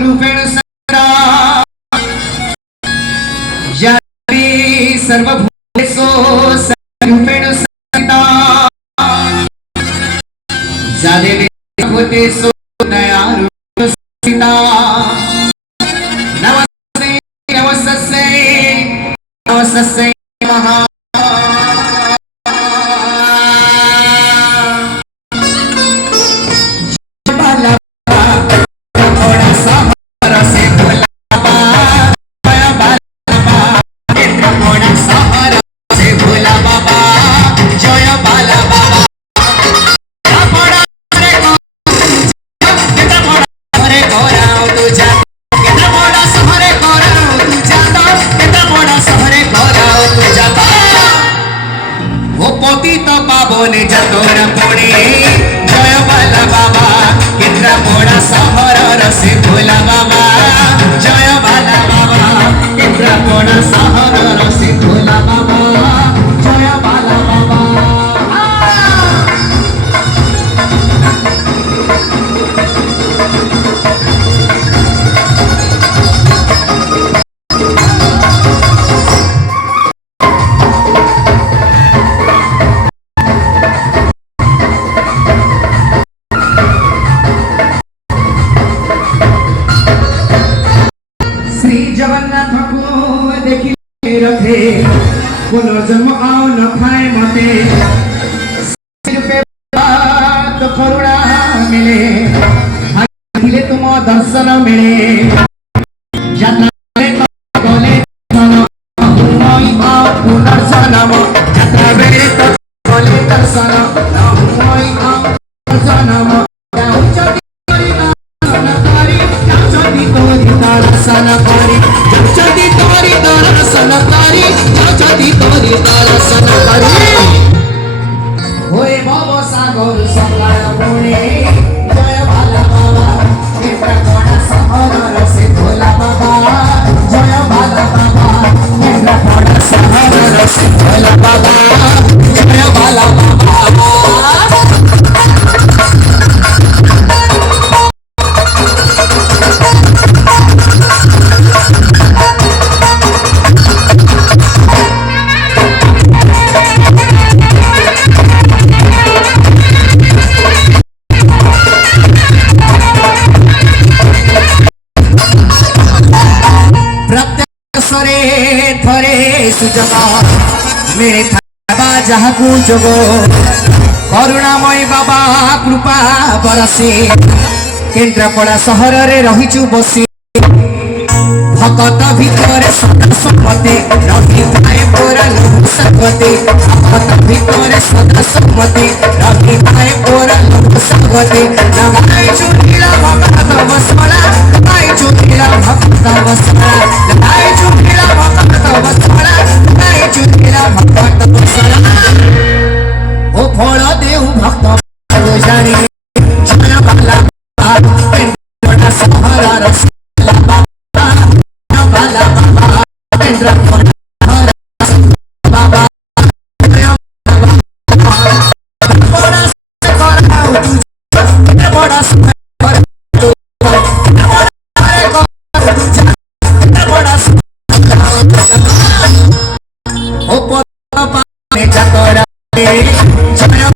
रूपेण सदा यानि सर्वभूतेषु रूपेण सदा जादेवी भूतेषु दयारूपेण सदा नमस्ते नमस्ते नमस्ते महा पावने जतोर पुणे जय बाला बाबा केन्द्रापड़ा सहर रसे भोला बाबा जय बाला बाबा केन्द्रापड़ा सहर रसे भोला बाबा जय बाला बाबा जगन्नाथ को देखी रखे पुनर्जन्म आओ न खाए मते सिर पे बात करुणा मिले दिले तुम दर्शन मिले यात्रा गले हुई आओ पुनर्जन्म यात्रा बेरे तो गले दर्शन हुई आओ पुनर्जन्म दर्शन करी जदी तोरी दर्शन करी जदी तोरी दर्शन करी होए भव सागर संगाय पुणे जय बाला बाबा केन्द्रापड़ा सहर रसे भोला बाबा जय बाला बाबा केन्द्रापड़ा सहर रसे भोला बाबा जय बाला बाबा सुजग मेरे थाबा जहा को जोगो करुणामय बाबा कृपा बरसे केन्द्रापड़ा सहर रे रहिचु बसी भगत भितर सदा सम्मति रही थाए पोरा लोक संगति भगत भितर सदा सम्मति रही थाए पोरा लोक संगति लगाई चुनीला भगत बसला लगाई चुनीला भगत बसला लगाई चुनीला भगत बसला लगाई चुनीला भगत बसला ओ फल देउ भक्त जाने जय बाला केन्द्रापड़ा सहर रसे जय